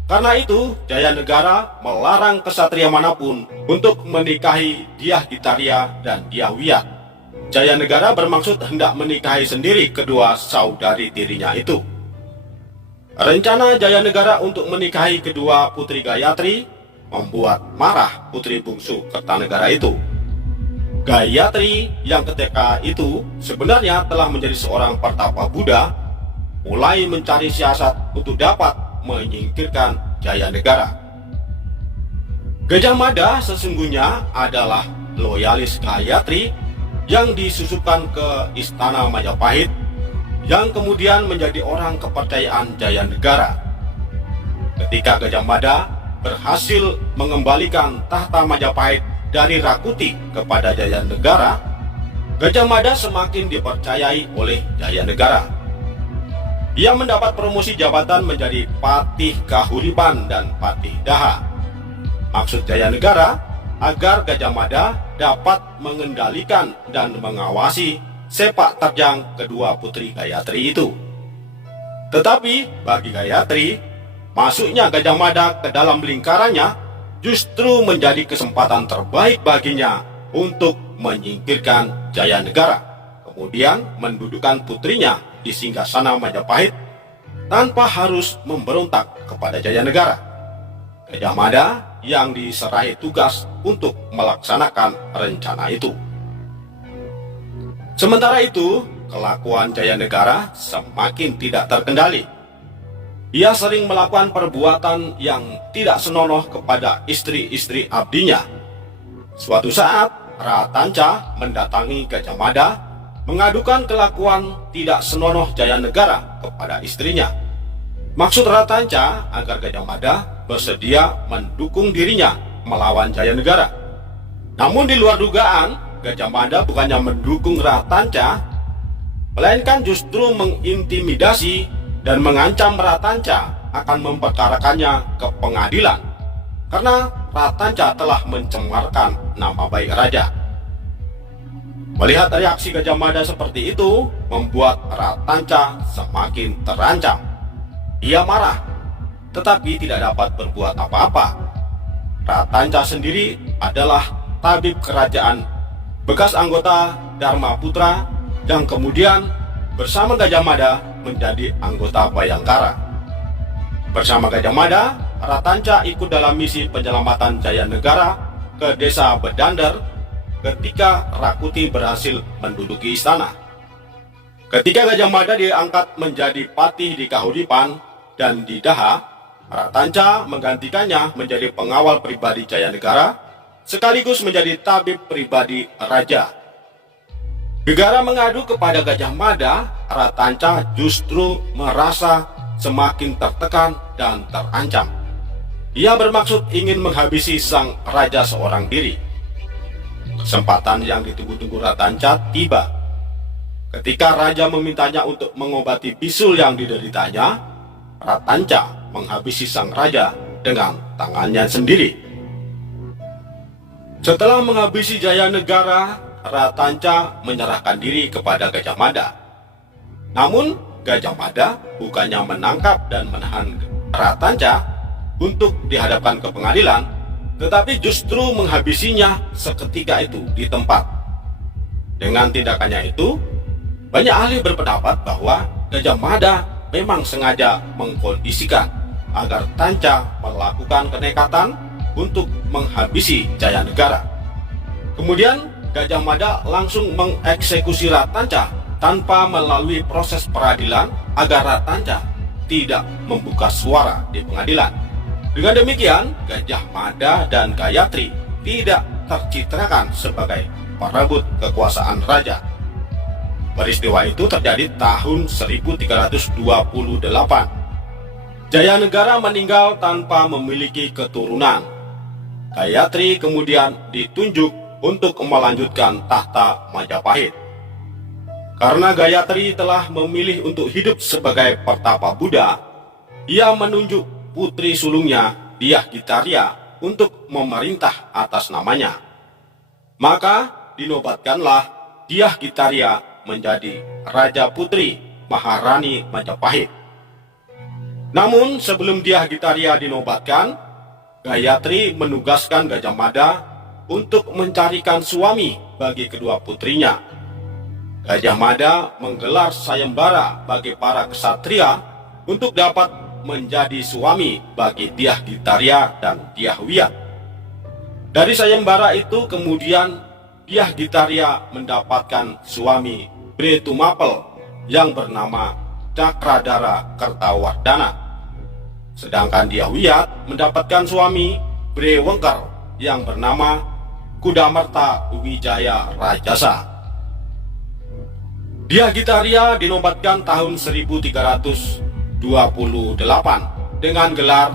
Karena itu, Jayanegara melarang kesatria manapun untuk menikahi Dyah Ditarya dan Dyah Wiyat. Jayanegara bermaksud hendak menikahi sendiri kedua saudari tirinya itu. Rencana Jayanegara untuk menikahi kedua putri Gayatri membuat marah putri bungsu Kertanegara itu. Gayatri yang ketika itu sebenarnya telah menjadi seorang pertapa Buddha, mulai mencari siasat untuk dapat menyingkirkan Jayanegara. Gajah Mada sesungguhnya adalah loyalis Gayatri yang disusupkan ke istana Majapahit, yang kemudian menjadi orang kepercayaan Jayanegara. Ketika Gajah Mada berhasil mengembalikan tahta Majapahit dari Rakuti kepada Jayanegara, Gajah Mada semakin dipercayai oleh Jayanegara. Ia mendapat promosi jabatan menjadi Patih Kahuripan dan Patih Daha. Maksud Jayanegara agar Gajah Mada dapat mengendalikan dan mengawasi sepak terjang kedua putri Gayatri itu. Tetapi bagi Gayatri, masuknya Gajah Mada ke dalam lingkarannya justru menjadi kesempatan terbaik baginya untuk menyingkirkan Jayanegara, kemudian mendudukkan putrinya di singgasana Majapahit tanpa harus memberontak kepada Jayanegara. Gajah Mada yang diserahi tugas untuk melaksanakan rencana itu. Sementara itu, kelakuan Jayanegara semakin tidak terkendali. Ia sering melakukan perbuatan yang tidak senonoh kepada istri-istri abdinya. Suatu saat, Ratanca mendatangi Gajah Mada, mengadukan kelakuan tidak senonoh Jayanegara kepada istrinya. Maksud Ratanca agar Gajah Mada bersedia mendukung dirinya melawan Jayanegara. Namun di luar dugaan, Gajah Mada bukannya mendukung Ratanca, melainkan justru mengintimidasi dan mengancam Ratanca akan memperkarakannya ke pengadilan karena Ratanca telah mencemarkan nama baik raja. Melihat reaksi Gajah Mada seperti itu membuat Ratanca semakin terancam. Ia marah, tetapi tidak dapat berbuat apa-apa. Ratanca sendiri adalah tabib kerajaan, bekas anggota Dharma Putra, yang kemudian bersama Gajah Mada menjadi anggota Bayangkara. Bersama Gajah Mada, Ratanca ikut dalam misi penyelamatan Jayanegara ke desa Bedander ketika Rakuti berhasil menduduki istana. Ketika Gajah Mada diangkat menjadi patih di Kahuripan dan di Daha, Ratanca menggantikannya menjadi pengawal pribadi Jayanegara sekaligus menjadi tabib pribadi raja. Gegara mengadu kepada Gajah Mada, Ratanca justru merasa semakin tertekan dan terancam. Ia bermaksud ingin menghabisi sang raja seorang diri. Kesempatan yang ditunggu-tunggu Ratanca tiba. Ketika raja memintanya untuk mengobati bisul yang dideritanya, Ratanca menghabisi sang raja dengan tangannya sendiri. Setelah menghabisi Jayanegara, Ratanca menyerahkan diri kepada Gajah Mada. Namun, Gajah Mada bukannya menangkap dan menahan Ratanca untuk dihadapkan ke pengadilan, tetapi justru menghabisinya seketika itu di tempat. Dengan tindakannya itu, banyak ahli berpendapat bahwa Gajah Mada memang sengaja mengkondisikan agar Tanca melakukan kenekatan untuk menghabisi Jayanegara. Kemudian Gajah Mada langsung mengeksekusi Ratanca tanpa melalui proses peradilan agar Ratanca tidak membuka suara di pengadilan. Dengan demikian, Gajah Mada dan Gayatri tidak tercitrakan sebagai perebut kekuasaan raja. Peristiwa itu terjadi tahun 1328. Jayanegara meninggal tanpa memiliki keturunan. Gayatri kemudian ditunjuk untuk melanjutkan tahta Majapahit. Karena Gayatri telah memilih untuk hidup sebagai pertapa Buddha, ia menunjuk putri sulungnya, Dyah Gitaria, untuk memerintah atas namanya. Maka dinobatkanlah Dyah Gitaria menjadi Raja Putri Maharani Majapahit. Namun sebelum Dyah Gitaria dinobatkan, Gayatri menugaskan Gajah Mada untuk mencarikan suami bagi kedua putrinya. Gajah Mada menggelar sayembara bagi para ksatria untuk dapat menjadi suami bagi Dyah Gitaria dan Dyah Wiyat. Dari sayembara itu kemudian Dyah Gitaria mendapatkan suami Bre Tumapel yang bernama Cakradara Kertawardhana. Sedangkan Dyah Wiyat mendapatkan suami Bre Wengker yang bernama Kudamerta Wijaya Rajasa. Dyah Gitaria dinobatkan tahun 1328 dengan gelar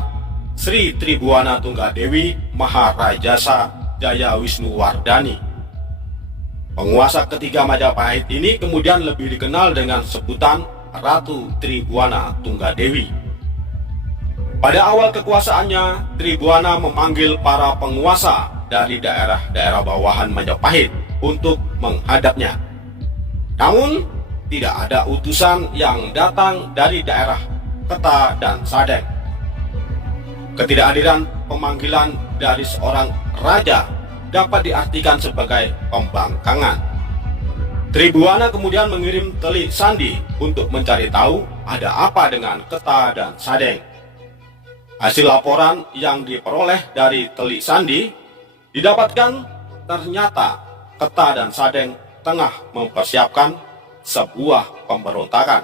Sri Tribuana Tunggadewi Maharajasa Jaya Wisnuwardhani. Penguasa ketiga Majapahit ini kemudian lebih dikenal dengan sebutan Ratu Tribuana Tunggadewi. Pada awal kekuasaannya, Tribuana memanggil para penguasa dari daerah-daerah bawahan Majapahit untuk menghadapnya. Namun, tidak ada utusan yang datang dari daerah Keta dan Sadeng. Ketidakhadiran pemanggilan dari seorang raja dapat diartikan sebagai pembangkangan. Tribuana kemudian mengirim Telik Sandi untuk mencari tahu ada apa dengan Keta dan Sadeng. Hasil laporan yang diperoleh dari Telik Sandi didapatkan ternyata Keta dan Sadeng tengah mempersiapkan sebuah pemberontakan.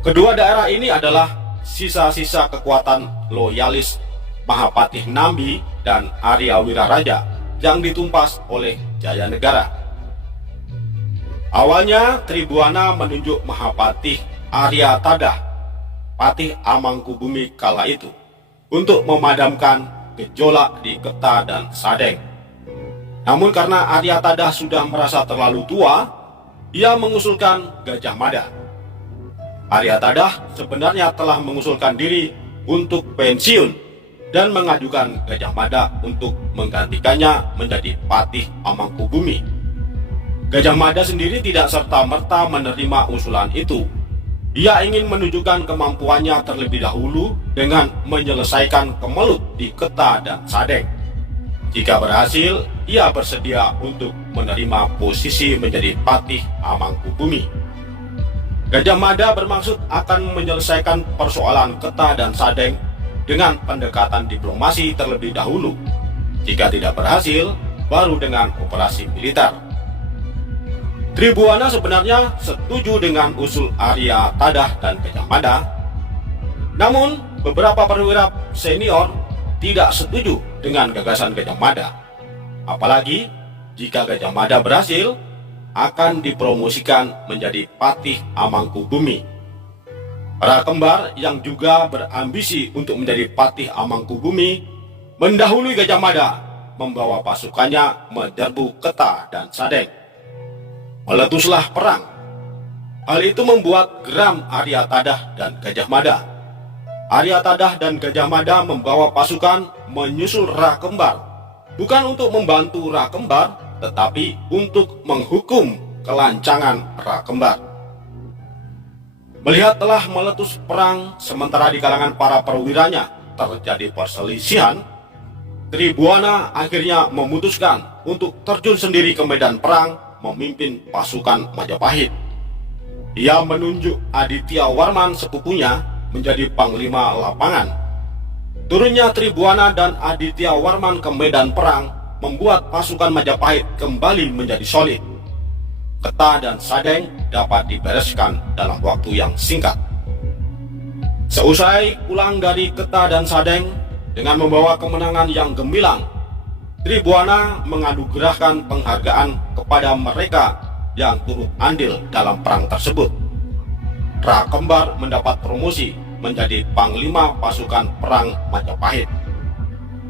Kedua daerah ini adalah sisa-sisa kekuatan loyalis Mahapatih Nambi dan Arya Wiraraja yang ditumpas oleh Jayanegara. Awalnya Tribuana menunjuk Mahapatih Arya Tadah, Patih Amangkubumi kala itu, untuk memadamkan gejolak di Keta dan Sadeng. Namun karena Arya Tadah sudah merasa terlalu tua, ia mengusulkan Gajah Mada. Arya Tadah sebenarnya telah mengusulkan diri untuk pensiun dan mengajukan Gajah Mada untuk menggantikannya menjadi Patih Amangkubumi. Gajah Mada sendiri tidak serta-merta menerima usulan itu. Ia ingin menunjukkan kemampuannya terlebih dahulu dengan menyelesaikan kemelut di Keta dan Sadeng. Jika berhasil, ia bersedia untuk menerima posisi menjadi Patih Amangkubumi. Gajah Mada bermaksud akan menyelesaikan persoalan Keta dan Sadeng dengan pendekatan diplomasi terlebih dahulu. Jika tidak berhasil, baru dengan operasi militer. Tribuana sebenarnya setuju dengan usul Arya Tadah dan Gajah Mada. Namun, beberapa perwira senior tidak setuju dengan gagasan Gajah Mada. Apalagi jika Gajah Mada berhasil, akan dipromosikan menjadi Patih Amangkubumi. Para kembar yang juga berambisi untuk menjadi patih Amangkubumi mendahului Gajah Mada, membawa pasukannya menyerbu Keta dan Sadeng. Meletuslah perang. Hal itu membuat geram Arya Tadah dan Gajah Mada. Arya Tadah dan Gajah Mada membawa pasukan menyusul Ra Kembar, bukan untuk membantu Ra Kembar, tetapi untuk menghukum kelancangan Ra Kembar. Melihat telah meletus perang, sementara di kalangan para perwiranya terjadi perselisihan, Tribuana akhirnya memutuskan untuk terjun sendiri ke medan perang memimpin pasukan Majapahit. Ia menunjuk Aditya Warman sepupunya menjadi panglima lapangan. Turunnya Tribuana dan Aditya Warman ke medan perang membuat pasukan Majapahit kembali menjadi solid. Keta dan Sadeng dapat dibereskan dalam waktu yang singkat. Seusai pulang dari Keta dan Sadeng dengan membawa kemenangan yang gemilang, Tribuana menganugerahkan penghargaan kepada mereka yang turut andil dalam perang tersebut. Ra Kembar mendapat promosi menjadi panglima pasukan perang Majapahit.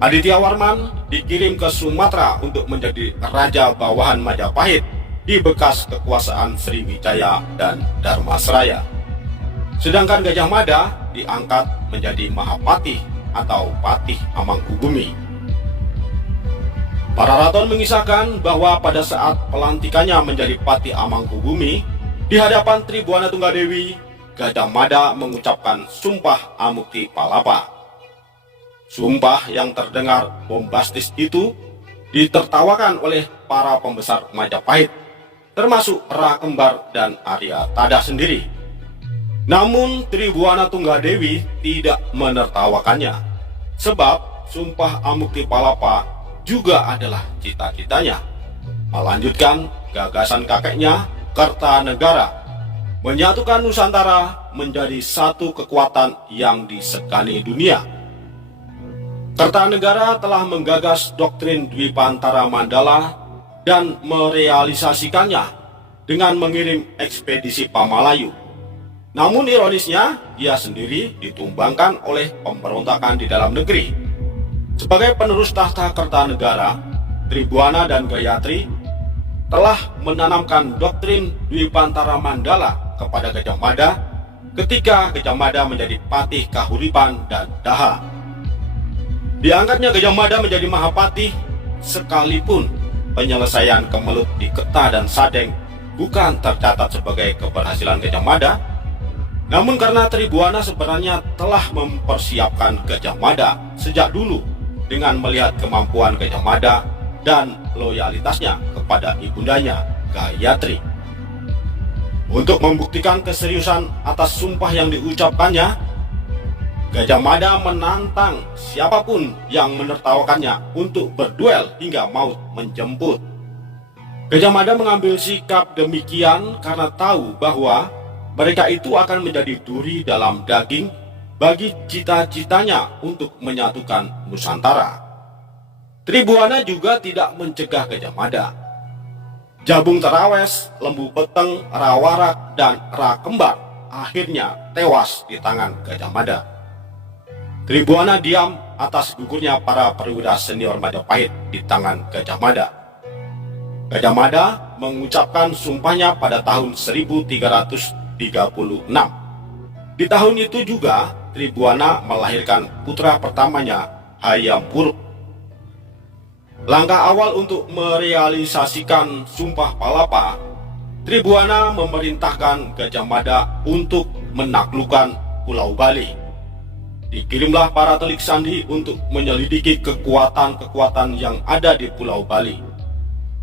Aditya Warman dikirim ke Sumatera untuk menjadi raja bawahan Majapahit di bekas kekuasaan Sriwijaya dan Dharmasraya. Sedangkan Gajah Mada diangkat menjadi Mahapatih atau Patih Amangkubumi. Para raton mengisahkan bahwa pada saat pelantikannya menjadi Patih Amangkubumi, di hadapan Tribuana Tunggadewi, Gajah Mada mengucapkan Sumpah Amukti Palapa. Sumpah yang terdengar bombastis itu ditertawakan oleh para pembesar Majapahit, termasuk Ra Kembar dan Arya Tadah sendiri. Namun Tribuana Tunggadewi tidak menertawakannya, sebab Sumpah Amukti Palapa juga adalah cita-citanya. Melanjutkan gagasan kakeknya, Kertanegara, menyatukan Nusantara menjadi satu kekuatan yang disegani dunia. Kertanegara telah menggagas doktrin Dwipantara Mandala dan merealisasikannya dengan mengirim ekspedisi Pamalayu. Namun ironisnya, ia sendiri ditumbangkan oleh pemberontakan di dalam negeri. Sebagai penerus tahta Kertanegara, Tribuana dan Gayatri telah menanamkan doktrin Dwipantara Mandala kepada Gajah Mada ketika Gajah Mada menjadi Patih Kahuripan dan Daha. Diangkatnya Gajah Mada menjadi Mahapatih, sekalipun penyelesaian kemelut di Keta dan Sadeng bukan tercatat sebagai keberhasilan Gajah Mada, namun karena Tribuana sebenarnya telah mempersiapkan Gajah Mada sejak dulu dengan melihat kemampuan Gajah Mada dan loyalitasnya kepada ibundanya Gayatri. Untuk membuktikan keseriusan atas sumpah yang diucapkannya, Gajah Mada menantang siapapun yang menertawakannya untuk berduel hingga maut menjemput. Gajah Mada mengambil sikap demikian karena tahu bahwa mereka itu akan menjadi duri dalam daging bagi cita-citanya untuk menyatukan Nusantara. Tribuana juga tidak mencegah Gajah Mada. Jabung Terawes, Lembu Peteng, Rawarak, dan Ra Kembar akhirnya tewas di tangan Gajah Mada. Tribuana diam atas gugurnya para perwira senior Majapahit di tangan Gajah Mada. Gajah Mada mengucapkan sumpahnya pada tahun 1336. Di tahun itu juga Tribuana melahirkan putra pertamanya, Hayam Wuruk. Langkah awal untuk merealisasikan Sumpah Palapa, Tribuana memerintahkan Gajah Mada untuk menaklukkan Pulau Bali. Dikirimlah para telik sandi untuk menyelidiki kekuatan-kekuatan yang ada di Pulau Bali.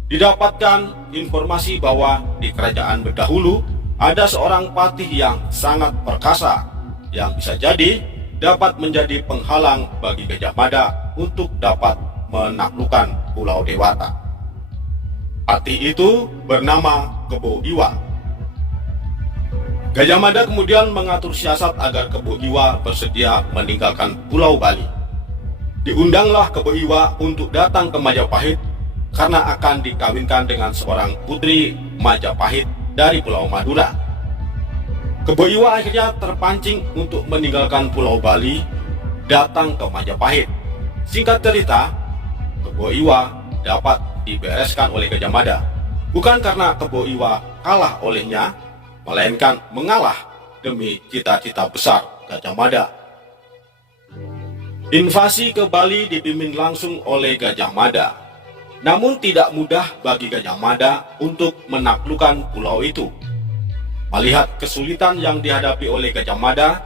Didapatkan informasi bahwa di kerajaan berdahulu ada seorang patih yang sangat perkasa, yang bisa jadi dapat menjadi penghalang bagi Gajah Mada untuk dapat menaklukkan Pulau Dewata. Patih itu bernama Kebo Iwa. Gajah Mada kemudian mengatur siasat agar Kebo Iwa bersedia meninggalkan Pulau Bali. Diundanglah Kebo Iwa untuk datang ke Majapahit karena akan dikawinkan dengan seorang putri Majapahit dari Pulau Madura. Kebo Iwa akhirnya terpancing untuk meninggalkan Pulau Bali, datang ke Majapahit. Singkat cerita, Kebo Iwa dapat dibereskan oleh Gajah Mada, bukan karena Kebo Iwa kalah olehnya, melainkan mengalah demi cita-cita besar Gajah Mada. Invasi ke Bali dipimpin langsung oleh Gajah Mada. Namun tidak mudah bagi Gajah Mada untuk menaklukkan pulau itu. Melihat kesulitan yang dihadapi oleh Gajah Mada,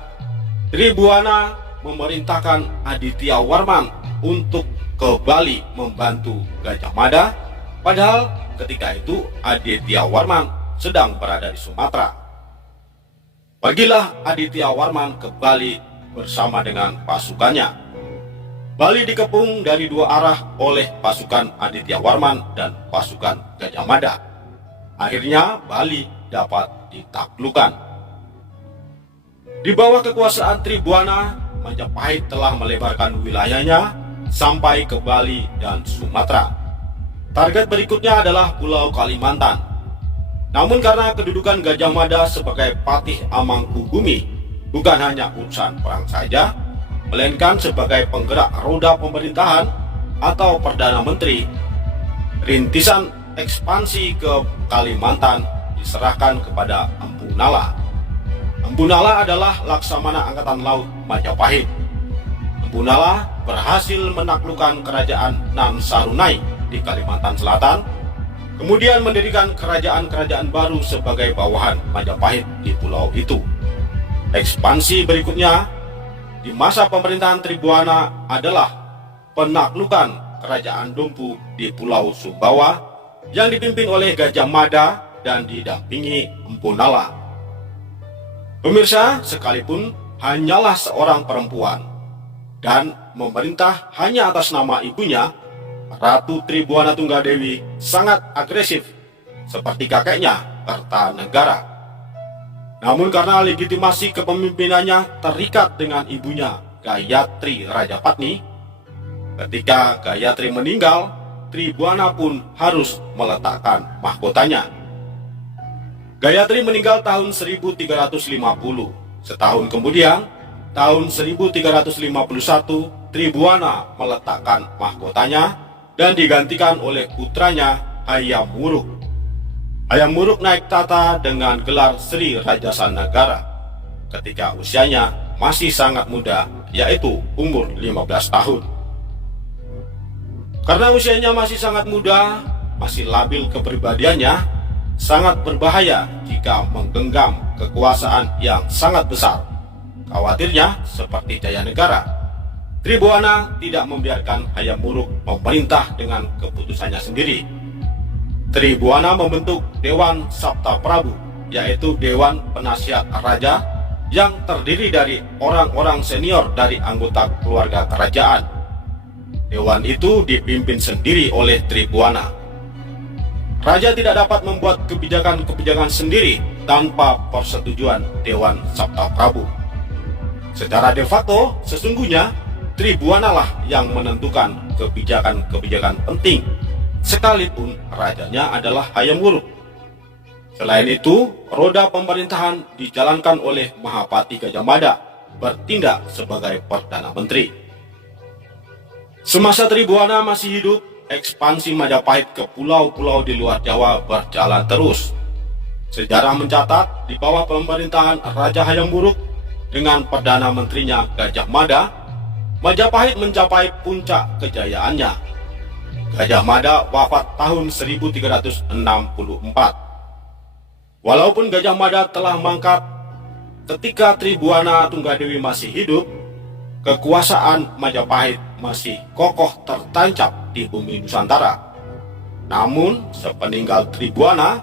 Tribhuwana memerintahkan Aditya Warman untuk ke Bali membantu Gajah Mada, padahal ketika itu Aditya Warman sedang berada di Sumatera. Pergilah Aditya Warman ke Bali bersama dengan pasukannya. Bali dikepung dari dua arah oleh pasukan Aditya Warman dan pasukan Gajah Mada. Akhirnya Bali dapat ditaklukkan. Di bawah kekuasaan Tribhuwana, Majapahit telah melebarkan wilayahnya sampai ke Bali dan Sumatera. Target berikutnya adalah Pulau Kalimantan. Namun karena kedudukan Gajah Mada sebagai Patih Amangkubumi bukan hanya urusan perang saja, melainkan sebagai penggerak roda pemerintahan atau Perdana Menteri, rintisan ekspansi ke Kalimantan diserahkan kepada Empu Nala. Empu Nala adalah Laksamana Angkatan Laut Majapahit. Empu Nala berhasil menaklukkan kerajaan Nan Sarunai di Kalimantan Selatan, kemudian mendirikan kerajaan-kerajaan baru sebagai bawahan Majapahit di pulau itu. Ekspansi berikutnya di masa pemerintahan Tribhuwana adalah penaklukan kerajaan Dompu di Pulau Sumbawa yang dipimpin oleh Gajah Mada dan didampingi Empu Nala. Pemirsa, sekalipun hanyalah seorang perempuan dan memerintah hanya atas nama ibunya, Ratu Tribhuwana Tunggadewi sangat agresif seperti kakeknya Kertanegara. Namun karena legitimasi kepemimpinannya terikat dengan ibunya Gayatri Rajapatni, ketika Gayatri meninggal, Tribhuwana pun harus meletakkan mahkotanya. Gayatri meninggal tahun 1350. Setahun kemudian, tahun 1351, Tribhuwana meletakkan mahkotanya dan digantikan oleh putranya Hayam Wuruk. Hayam Wuruk naik tata dengan gelar Sri Rajasa Nagara ketika usianya masih sangat muda, yaitu umur 15 tahun. Karena usianya masih sangat muda, masih labil kepribadiannya, sangat berbahaya jika menggenggam kekuasaan yang sangat besar. Khawatirnya seperti Jayanegara, Tribhuwana tidak membiarkan Hayam Wuruk memerintah dengan keputusannya sendiri. Tribhuwana membentuk Dewan Sabta Prabu, yaitu Dewan Penasihat Raja yang terdiri dari orang-orang senior dari anggota keluarga kerajaan. Dewan itu dipimpin sendiri oleh Tribhuwana. Raja tidak dapat membuat kebijakan-kebijakan sendiri tanpa persetujuan Dewan Sabta Prabu. Secara de facto, sesungguhnya Tribhuwana lah yang menentukan kebijakan-kebijakan penting, sekalipun rajanya adalah Hayam Wuruk. Selain itu, roda pemerintahan dijalankan oleh Mahapati Gajah Mada, bertindak sebagai Perdana Menteri. Semasa Tribhuwana masih hidup, ekspansi Majapahit ke pulau-pulau di luar Jawa berjalan terus. Sejarah mencatat di bawah pemerintahan Raja Hayam Wuruk dengan Perdana Menterinya Gajah Mada, Majapahit mencapai puncak kejayaannya. Gajah Mada wafat tahun 1364. Walaupun Gajah Mada telah mangkat, ketika Tribhuwana Tunggadewi masih hidup, kekuasaan Majapahit masih kokoh tertancap di bumi Nusantara. Namun, sepeninggal Tribhuwana,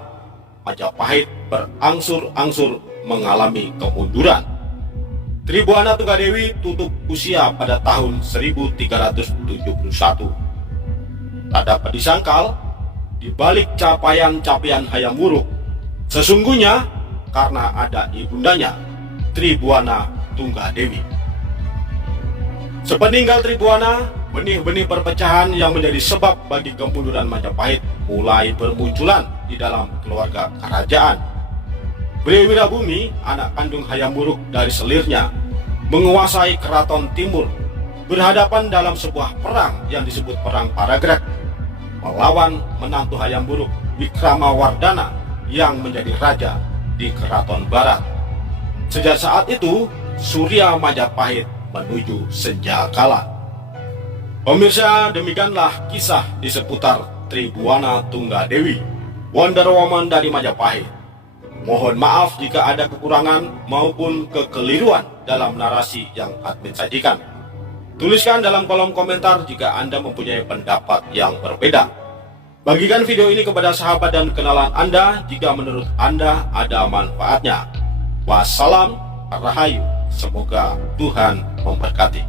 Majapahit berangsur-angsur mengalami kemunduran. Tribhuwana Tunggadewi tutup usia pada tahun 1371. Tak dapat disangkal, di balik capaian-capaian Hayam Wuruk, sesungguhnya karena ada ibundanya, Tribhuwana Tunggadewi. Sepeninggal Tribhuwana, benih-benih perpecahan yang menjadi sebab bagi kemunduran Majapahit mulai bermunculan di dalam keluarga kerajaan. Bri Wirabumi, anak kandung Hayam Wuruk dari selirnya, menguasai keraton timur, berhadapan dalam sebuah perang yang disebut Perang Paragrek, melawan menantu Hayam Wuruk, Wikramawardhana, yang menjadi raja di keraton barat. Sejak saat itu, Surya Majapahit menuju Senjakala. Pemirsa, demikianlah kisah di seputar Tribhuwana Tunggadewi, Wonder Woman dari Majapahit. Mohon maaf jika ada kekurangan maupun kekeliruan dalam narasi yang admin sajikan. Tuliskan dalam kolom komentar jika Anda mempunyai pendapat yang berbeda. Bagikan video ini kepada sahabat dan kenalan Anda jika menurut Anda ada manfaatnya. Wassalam, rahayu, semoga Tuhan memberkati.